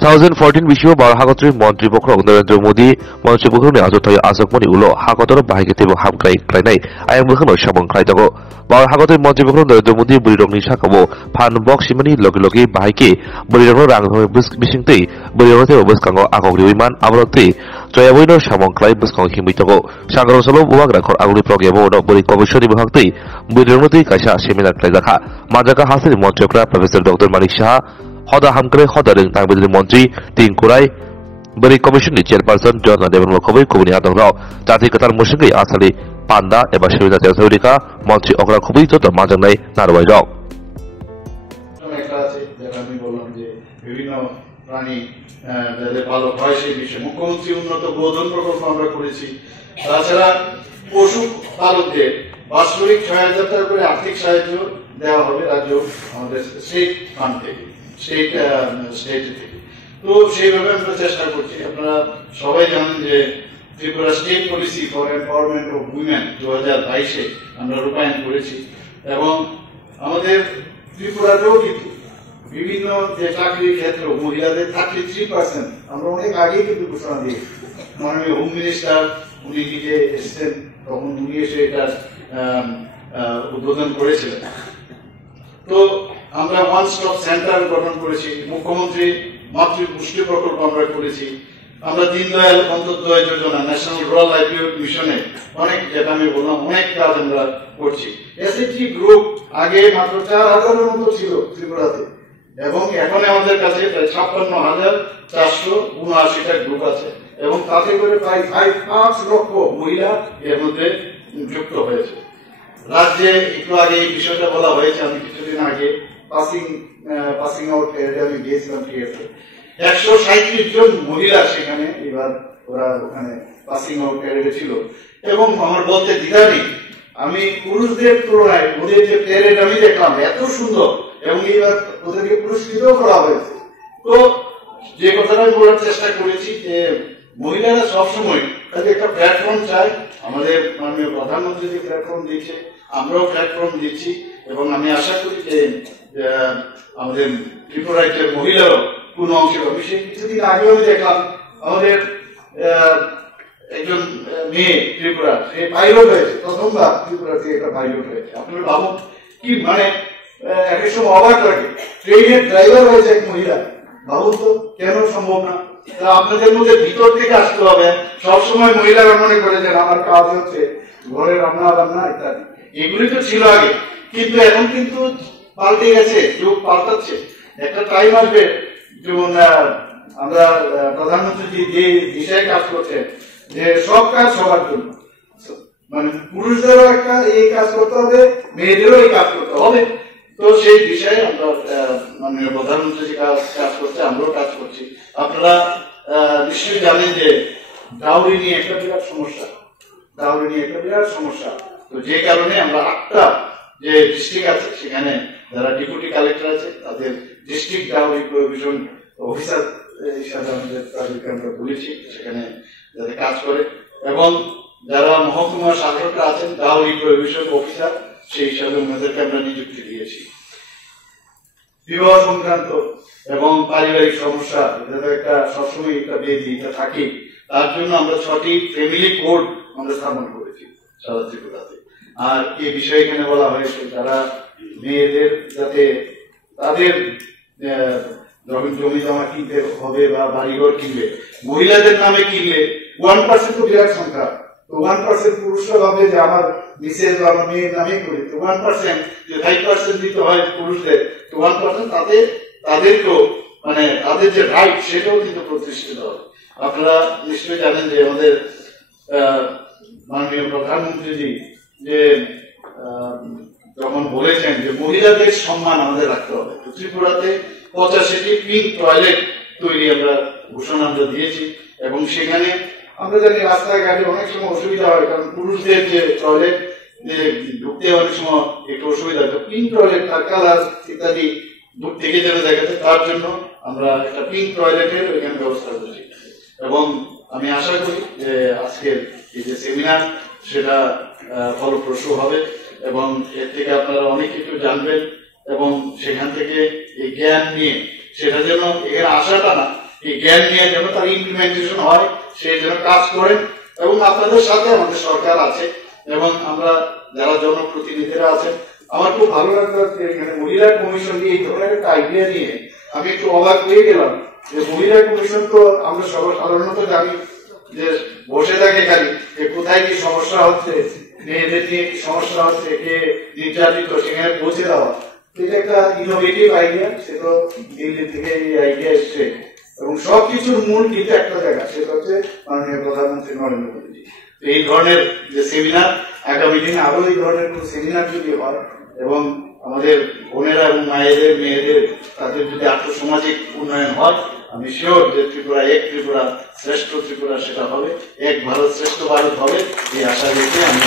2014 비시오 말 하거트리 মন্ত্রীপক্ষ নরেন্দ্র মোদী মন্ত্রীপক্ষनि আজতাय आजकमनि उलो हागतर बाहायगेतेबो हामक्राय क्रायनाय आयं बोखनो सामं क्रायदागो বার हागतर মন্ত্রীপক্ষ নরেন্দ্র মোদী বরিরंनि साखाबो फान बक सिमनि लगे लगे बाहायके बरिरंनो रांगहै बिसिंतै बरिरंनो बसकांगो आगग्रि विमान आबरतै जयाबैनो सामं क्राय बसकांगो हिमितगो सांग्रांसलो बुवाग राखर आगुरि प्रगेमो नो बरि कमिशननि बहागतै बरिरंनोतै कायसा सेमिनार क्रायजाखा माजाका हासिनि मन्त्रिफ्रा प्रफेसर डॉक्टर मानिक साहा हदा हामक्रे हदारिं नांबिदिनि मन्त्री टिंकुराय बरि कमिशननि चेयरपारसन जर्ना देवन मखबै कुबुनि आदंराव जाति कतार मुसंगै आसालि पान्दा एबा सेमिना तेलसौरिका मन्त्री अग्रा खुबै जत माजांनाय नारबाय रक একটা আছে যেটা আমি বললাম যে বিভিন্ন প্রাণী যাদের পালক হয় সেই বিষয়ে মুখ্যমন্ত্রী উন্নত গোধন প্রকল্প আমরা করেছি। তাছাড়া পশু পালকদের বাৎসরিক ৬,০০০ টাকা করে আর্থিক সাহায্য দেওয়া হবে রাজ্য আমাদের স্টেট ফান্ড থেকে স্টেট থেকে। তো সেইভাবে আমরা চেষ্টা করছি। আপনারা সবাই জানেন যে Tripura state policy for empowerment of women 2022-এ আমরা রূপায়ণ করেছি এবং আমাদের ত্রিপুরাতেও কিন্তু বিভিন্ন যে চাকরির ক্ষেত্র মহিলাদের 33% আমরা অনেক আগেই কিন্তু ঘোষণা দিয়েছি। মাননীয় হোম মিনিস্টার উনি নিজে এসেছেন, তখন উনি এসে এটা উদ্বোধন করেছিলেন। তো আমরা ওয়ান স্টপ সেন্টার গঠন করেছি, মুখ্যমন্ত্রী মাতৃ পুষ্টি প্রকল্প আমরা করেছি, আমরা দীনদয়াল অন্তর্দয় যোজনা ন্যাশনাল রুরাল লাইভলিহুড মিশনে অনেক, যেটা আমি বললাম, অনেক কাজ আমরা করছি। এসএইচজি গ্রুপ আগে মাত্র 4,000-এর মতো ছিল ত্রিপুরাতে এবং এখন আমাদের কাছে প্রায় 56,479টা গ্রুপ আছে এবং তাতে করে প্রায় 5 লক্ষ মহিলা এর মধ্যে যুক্ত হয়েছে। রাজ্যে একটু আগে এই বিষয়টা বলা হয়েছে, আমি কিছুদিন আগে পাসিং আউট ক্যারিয়ারে আমি গিয়েছিলাম টিএফে। 137 জন মহিলা সেখানে এবার ওরা ওখানে পাসিং আউট ক্যারিয়ারে ছিল এবং আমার বলতে দ্বিধা নেই, আমি পুরুষদের তুলনায় ওদের যে প্যারেড আমি দেখলাম এত সুন্দর এবং এইবার ওদেরকে পুরস্কৃত করা হয়েছে। তো যে কথাটা আমি বলার চেষ্টা করেছি যে মহিলারা সবসময় একটা প্ল্যাটফর্ম চায়, আমাদের মাননীয় প্রধানমন্ত্রী যে প্ল্যাটফর্ম দিচ্ছে আমরাও প্ল্যাটফর্ম দিচ্ছি এবং আমি আশা করি যে আমাদের ত্রিপুরা রাজ্যের মহিলারাও কোনো অংশে পাবে। সে কিছুদিন আগেও আমি দেখলাম আমাদের একজন মেয়ে ত্রিপুরা, সে পাইলট হয়েছে, প্রথমবার ত্রিপুরা থেকে একটা পাইলট হয়েছে। আপনারা ভাবুন কি, মানে এক সময় অবাক লাগে, ট্রেনের ড্রাইভার হয়েছে এক মহিলা, ভাবুন তো কেন সম্ভব না? আপনাদের মধ্যে ভিতর থেকে আসতে হবে। সবসময় মহিলারা মনে করে যে আমার কাজ হচ্ছে ঘরে রান্না বান্না ইত্যাদি, এগুলি তো ছিল আগে, কিন্তু এখন কিন্তু পাল্টে গেছে, যুগ পাল্টাচ্ছে। একটা টাইম আসবে যেমন আমরা প্রধানমন্ত্রী যে বিষয়ে কাজ করছেন যে সব কাজ সবার জন্য, মানে পুরুষদেরও একটা এই কাজ করতে হবে, মেয়েদেরও এই কাজ করতে হবে। তো সেই বিষয়ে আমরা মাননীয় প্রধানমন্ত্রী যে কাজ করছে আমরাও কাজ করছি। আপনারা নিশ্চয়ই জানেন যে ডাউরি নিয়ে একটা বিরাট সমস্যা, তো যে কারণে আমরা 8টা যে ডিস্ট্রিক্ট আছে সেখানে যারা ডেপুটি কালেক্টর আছে তাদের ডিস্ট্রিক্ট ডাউরি প্রভিশন অফিসার হিসাবে আমাদের তাদেরকে আমরা বলেছি সেখানে যাতে কাজ করে এবং যারা মহকুমা শাসকরা আছেন ডাউরি প্রভিশন অফিসার সেই হিসাবে ওনাদেরকে আমরা নিযুক্তি দিয়েছি। বিবাহ সংক্রান্ত এবং পারিবারিক সমস্যা, এটা একটা সবসময় একটা বেদি এটা থাকে, তার জন্য আমরা 6টি ফ্যামিলি কোড আমরা স্থাপন করেছি সারা ত্রিপুরাতে। আর এই বিষয়ে এখানে বলা হয়েছে যারা মেয়েদের যাতে তাদের যখন জমি জমা কিনতে হবে বা বাড়িঘর কিনবে, মহিলাদের নামে কিনলে 1% তো বিরাট সংখ্যা, তো 1% পুরুষরা ভাবে যে আমার মিসেস বা আমার মেয়ের নামে করে, তো 1% যে 5% দিতে হয় পুরুষদের, তো 1% তাতে তাদেরকেও মানে তাদের যে রাইট সেটাও কিন্তু প্রতিষ্ঠিত হবে। আপনারা নিশ্চয়ই জানেন যে আমাদের মাননীয় প্রধানমন্ত্রীজি যে যখন বলেছেন যে মহিলাদের সম্মান আমাদের রাখতে হবে, ত্রিপুরাতে 85টি পিঙ্ক টয়লেট তৈরি আমরা ঘোষণা আমরা দিয়েছি এবং সেখানে আমরা জানি রাস্তাঘাটে অনেক সময় অসুবিধা হয়, কারণ পুরুষদের যে টয়লেট ঢুকতে অনেক সময় একটু অসুবিধা হয়, পিঙ্ক টয়লেট তার কালার ইত্যাদি দূর থেকে যেন দেখা যায়, তার জন্য আমরা একটা পিঙ্ক টয়লেটের এখানে ব্যবস্থা করছি এবং আমি আশা করি যে আজকের এই যে সেমিনার সেটা ফলপ্রসূ হবে এবং এর থেকে আপনারা অনেক কিছু জানবেন এবং সেখান থেকে এই জ্ঞান নিয়ে সেটা যেন এখানে আসাটা না, এই জ্ঞান নিয়ে যেন তার ইমপ্লিমেন্টেশন হয়, সেই জন্য কাজ করেন। এবং আপনাদের সাথে আমাদের সরকার আছে এবং আমরা যারা জনপ্রতিনিধিরা আছেন, আমার খুব ভালো লাগলো যে এখানে মহিলা কমিশন এই ধরনের একটা আইডিয়া নিয়ে আমি একটু অবাক হয়ে গেলাম যে মহিলা কমিশন তো আমরা সাধারণত জানি যে বসে থাকে খালি যে কোথায় কি সমস্যা হচ্ছে, মেয়েদের নিয়ে কি সমস্যা হচ্ছে, কে নির্যাতিত, সেখানে পৌঁছে দেওয়া। এটা একটা ইনোভেটিভ আইডিয়া, সেটা দিল্লি থেকে এই আইডিয়া এসছে এবং সবকিছুর মূল কিন্তু একটা জায়গা, সেটা হচ্ছে মাননীয় প্রধানমন্ত্রী নরেন্দ্র মোদী। এই ধরনের যে সেমিনার, আগামী দিনে আরো এই ধরনের কোন সেমিনার যদি হয় এবং আমাদের বোনেরা এবং মায়েদের মেয়েদের তাদের যদি আর্থসামাজিক উন্নয়ন হয়, আমি শিওর যে ত্রিপুরা এক, ত্রিপুরা শ্রেষ্ঠ ত্রিপুরা সেটা হবে, এক ভারত শ্রেষ্ঠ ভারত হবে, এই আশা রেখে আমি